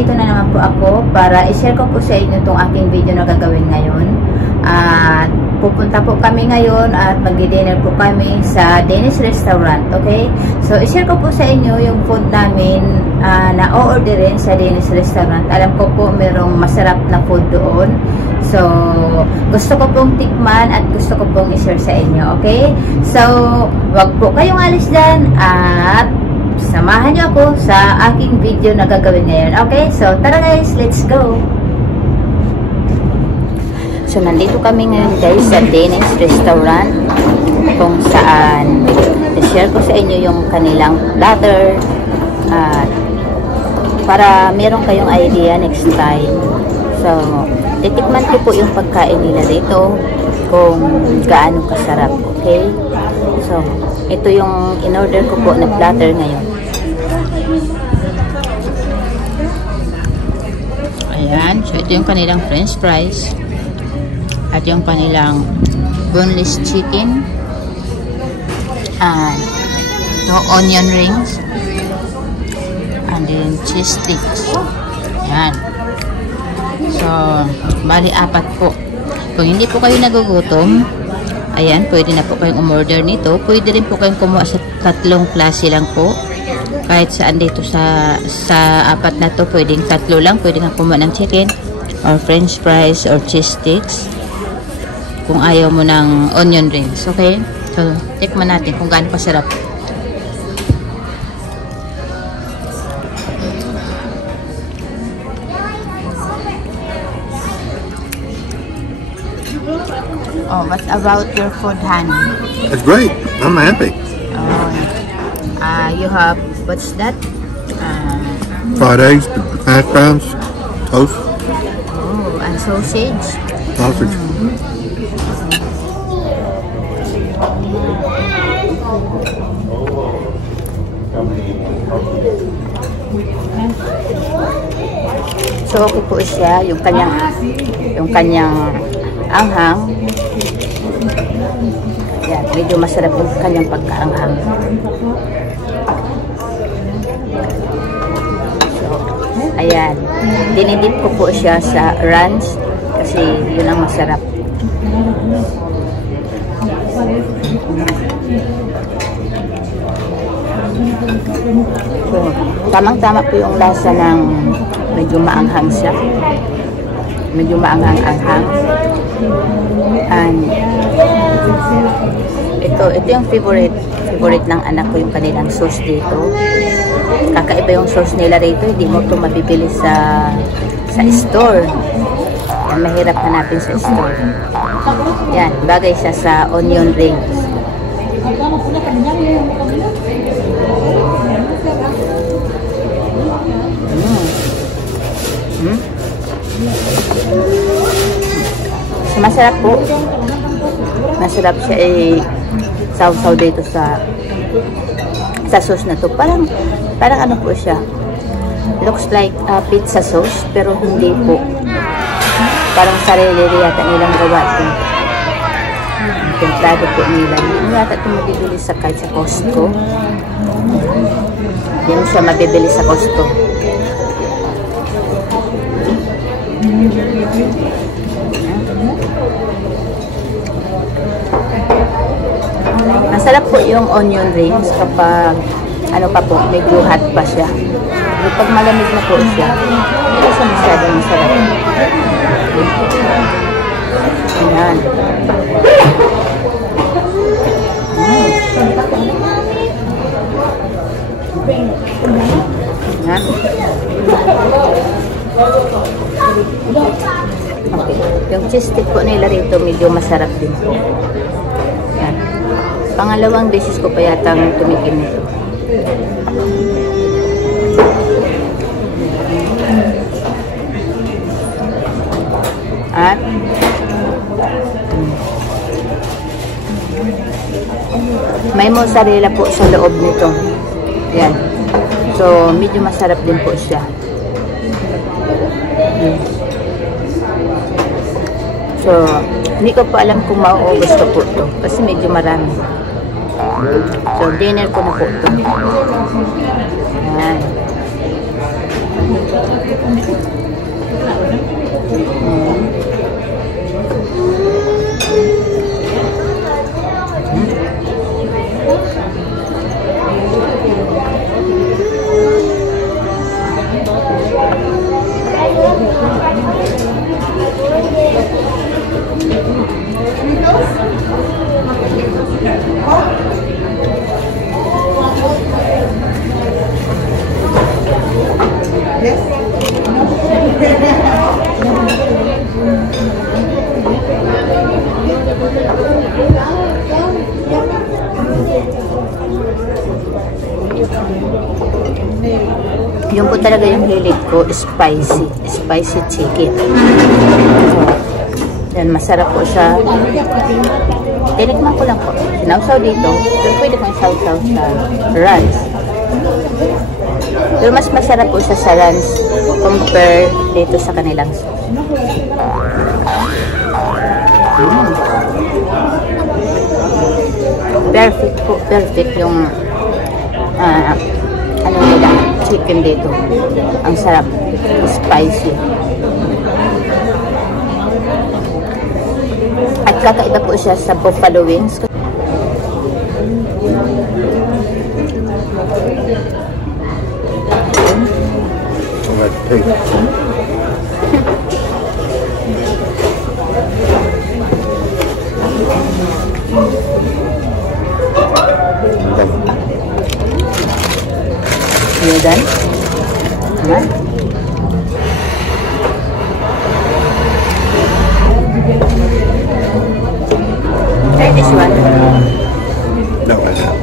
nandito na naman po ako para i-share ko po sa inyo itong aking video na gagawin ngayon. At pupunta po kami ngayon at magdi-dinner po kami sa Danish restaurant, okay? So, i-share ko po sa inyo yung food namin na o-orderin sa Danish restaurant. Alam ko po merong masarap na food doon. So, gusto ko pong tikman at gusto ko pong i-share sa inyo, okay? So, wag po kayong alis dyan at samahan niyo ako sa aking video na gagawin ngayon. Okay? So, tara guys, let's go! So, nandito kami ngayon guys sa Danish restaurant kung saan i-share ko sa inyo yung kanilang platter para meron kayong idea next time. So, titikman ko po yung pagkain nila dito kung gaano kasarap. Okay? So, ito yung in-order ko po na platter ngayon. Ayan. So, ito yung kanilang french fries. At yung kanilang boneless chicken. And ito, onion rings. And then, cheese sticks. Ayan. So, bali apat po. Kung hindi po kayo nagugutom, ayan, pwede na po kayong umorder nito. Pwede rin po kayong kumuha sa tatlong klase lang po. Kahit saan dito sa apat na to, pwedeng tatlo lang. Pwede nga kumuha ng chicken or french fries or cheese sticks. Kung ayaw mo ng onion rings. Okay? So, tikman natin kung gaano kasarap. Oh, what about your food, honey? It's great. I'm happy. You have, what's that? Fried eggs, hash browns, toast. Oh, and sausage? Sausage. So, okay po siya, yung kanyang anghang. Yan, medyo masarap yung kanyang pagkaanghang. So, ayan. Dinidip ko po siya sa ranch kasi yun ang masarap. So, tamang-tama po yung lasa ng medyo maanghang siya. Medyo maanghang-anghang. And ito yung favorite ng anak ko, yung kanilang sauce dito. Kakaiba yung sauce nila rito, hindi mo ito mabibili sa store. Mahirap hanapin sa store. Yan, bagay siya sa onion rings. Masarap po. Masarap siya sausaw dito sa sauce na to. Parang ano po siya. Looks like pizza sauce pero hindi po. Parang sarili yata nilang gawa ito. Ang templado po nila. Hindi yata ito mabibili sa kahit sa Costco. Hindi mo siya mabibili sa Costco. Masarap po yung onion rings kapag ano pa po, medyo hot pa siya. Kapag malamig na po siya, hindi siya masyadong masarap. Ayan. Ayan. Okay. Yung cheese stick po nila rito medyo masarap din po. Yan. Pangalawang beses ko pa yatang tumikim nito. At may mozzarella po sa loob nito. Yan. So, medyo masarap din po siya. So, hindi ko pa alam kung mauubos ko po ito. Kasi medyo marami. So, dinner ko na po ito. Ayan. Yung po talaga yung hilig ko, spicy chicken. Yan, masarap po siya. Tinikman ko lang po. Sinawsaw dito, pero pwede kang sawsaw sa ranch. Pero mas masarap po siya sa ranch compare dito sa kanilang sauce. Perfect po, perfect yung ano nila, chicken dito. Ang sarap, spicy. At kakaiba po siya sa buffalo wings. Let's taste. You done? Naman. Try this one. No, I don't.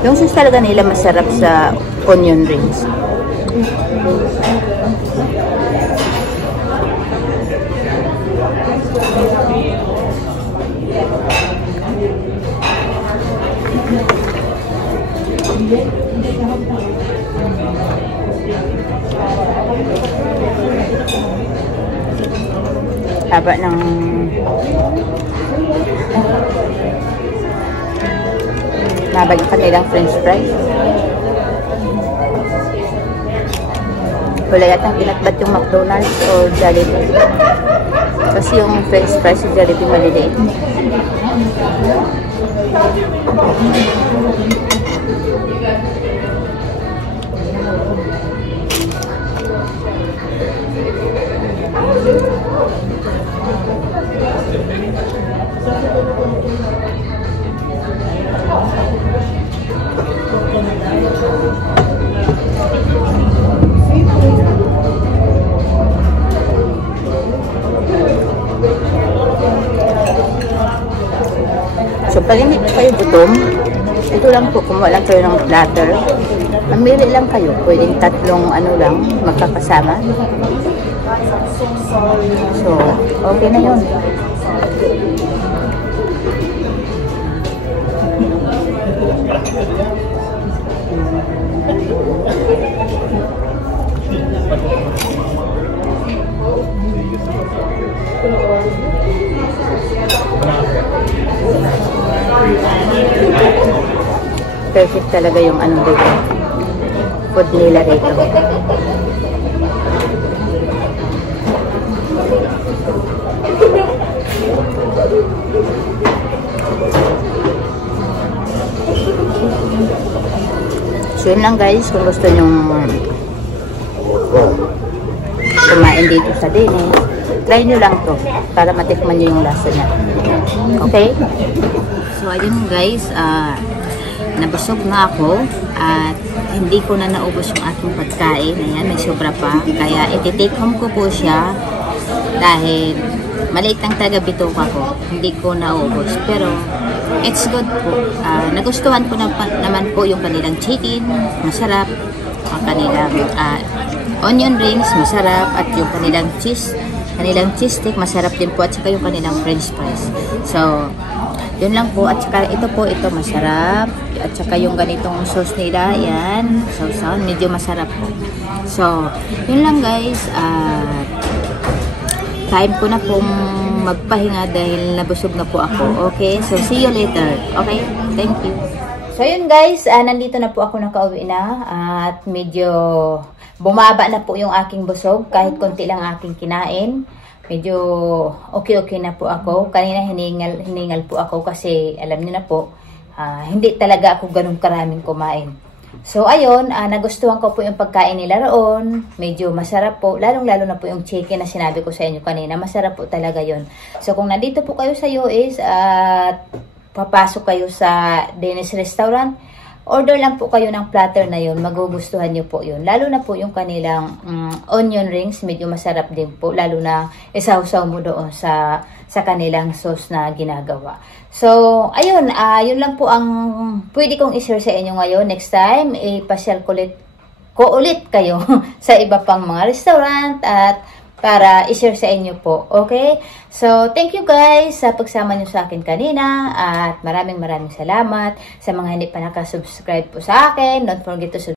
Yung sauce talaga nila masarap sa onion rings. Haba ng haba yung kanilang french fries. Wala yatang pinatbat yung McDonald's o Jollibee. Kasi yung french fries sa Jollibee maliliit. So, pag hindi kayo gutom, ito lang po, kumuha lang kayo ng platter. Mamili lang kayo. Pwedeng tatlong ano lang, magkakasama. So, okay na yun. Perfect talaga yung ano dito. Food nila dito. So yun lang guys, kung gusto nyong kumain dito sa Denny's, try nyo lang to para matikman nyo yung lasa niya. Okay? So ayun guys, nabusog na ako at hindi ko na naubos yung aking pagkain. Ayan, may sobra pa. Kaya iti-take home ko po siya dahil maliit lang talaga bituka ko. Hindi ko naubos. Pero it's good po. Nagustuhan ko naman po yung kanilang chicken. Masarap. Ang kanilang onion rings. Masarap. At yung kanilang cheese stick. Masarap din po. At saka yung kanilang french fries. So, yun lang po. At saka ito po, ito masarap. At saka yung ganitong sauce nila, yan. Sauce, medyo masarap po. So, yun lang guys. time ko na pong magpahinga dahil nabusog na po ako. Okay, so see you later. Okay, thank you. So yun guys, nandito na po ako, nakauwi na at medyo bumaba na po yung aking busog, kahit konti lang aking kinain. Medyo okay na po ako. Kanina hiningal po ako kasi alam niyo na po, hindi talaga ako ganun karaming kumain. So ayun, nagustuhan ko po yung pagkain nila roon. Medyo masarap po, lalong-lalo na po yung chicken na sinabi ko sa inyo kanina. Masarap po talaga yon. So kung nandito po kayo sa US at papasok kayo sa Dennis Restaurant, order lang po kayo ng platter na yun. Magugustuhan nyo po yun. Lalo na po yung kanilang onion rings. Medyo masarap din po. Lalo na isaw-saw mo doon sa kanilang sauce na ginagawa. So, ayun. Yun lang po ang pwede kong i-share sa inyo ngayon. Next time, ipasyal ko ulit kayo sa iba pang mga restaurant at para i-share sa inyo po. Okay? So, thank you guys sa pagsama nyo sa akin kanina at maraming salamat sa mga hindi pa nakasubscribe po sa akin. Don't forget to subscribe.